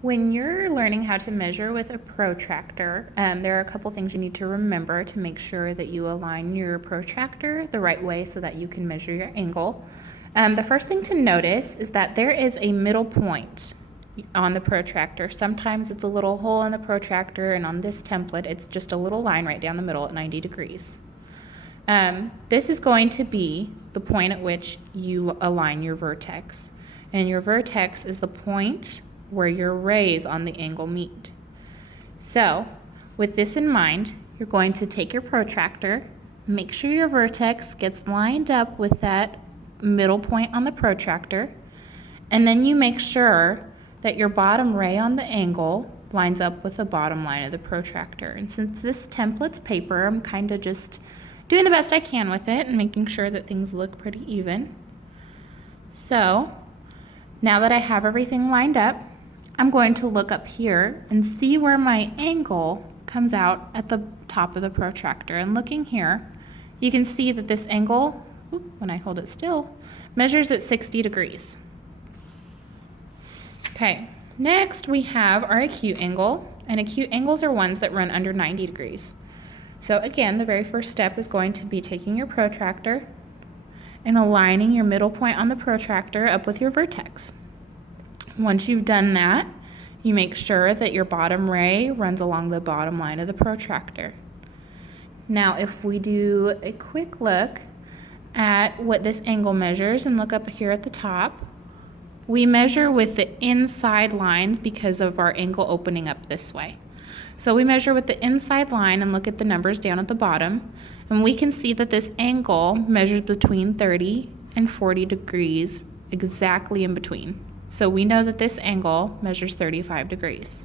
When you're learning how to measure with a protractor, there are a couple things you need to remember to make sure that you align your protractor the right way so that you can measure your angle. The first thing to notice is that there is a middle point on the protractor. Sometimes it's a little hole in the protractor, and on this template it's just a little line right down the middle at 90 degrees. This is going to be the point at which you align your vertex, and your vertex is the point where your rays on the angle meet. So with this in mind, you're going to take your protractor, make sure your vertex gets lined up with that middle point on the protractor, and then you make sure that your bottom ray on the angle lines up with the bottom line of the protractor. And since this template's paper, I'm kind of just doing the best I can with it and making sure that things look pretty even. So now that I have everything lined up, I'm going to look up here and see where my angle comes out at the top of the protractor. And looking here, you can see that this angle, when I hold it still, measures at 60 degrees. Okay, next we have our acute angle, and acute angles are ones that run under 90 degrees. So again, the very first step is going to be taking your protractor and aligning your middle point on the protractor up with your vertex. Once you've done that, you make sure that your bottom ray runs along the bottom line of the protractor. Now, if we do a quick look at what this angle measures and look up here at the top, we measure with the inside lines because of our angle opening up this way. So we measure with the inside line and look at the numbers down at the bottom, and we can see that this angle measures between 30 and 40 degrees, exactly in between. So we know that this angle measures 35 degrees.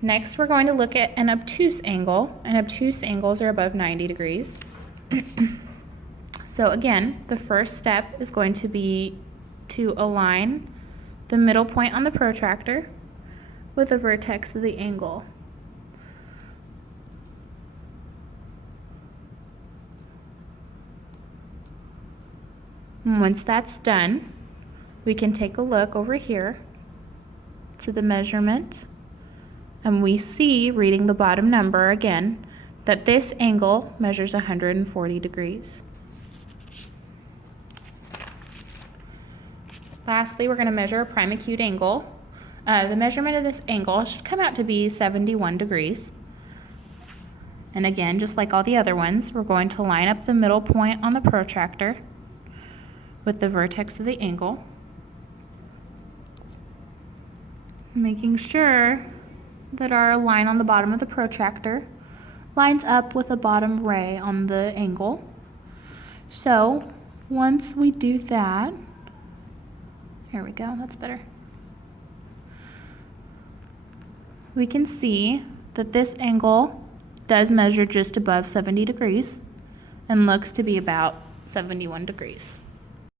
Next, we're going to look at an obtuse angle, and obtuse angles are above 90 degrees. So again, the first step is going to be to align the middle point on the protractor with the vertex of the angle. And once that's done, we can take a look over here to the measurement, and we see, reading the bottom number again, that this angle measures 140 degrees. Lastly, we're going to measure a prime acute angle. The measurement of this angle should come out to be 71 degrees. And again, just like all the other ones, we're going to line up the middle point on the protractor with the vertex of the angle, making sure that our line on the bottom of the protractor lines up with the bottom ray on the angle. So once we do that, here we go, that's better. We can see that this angle does measure just above 70 degrees and looks to be about 71 degrees.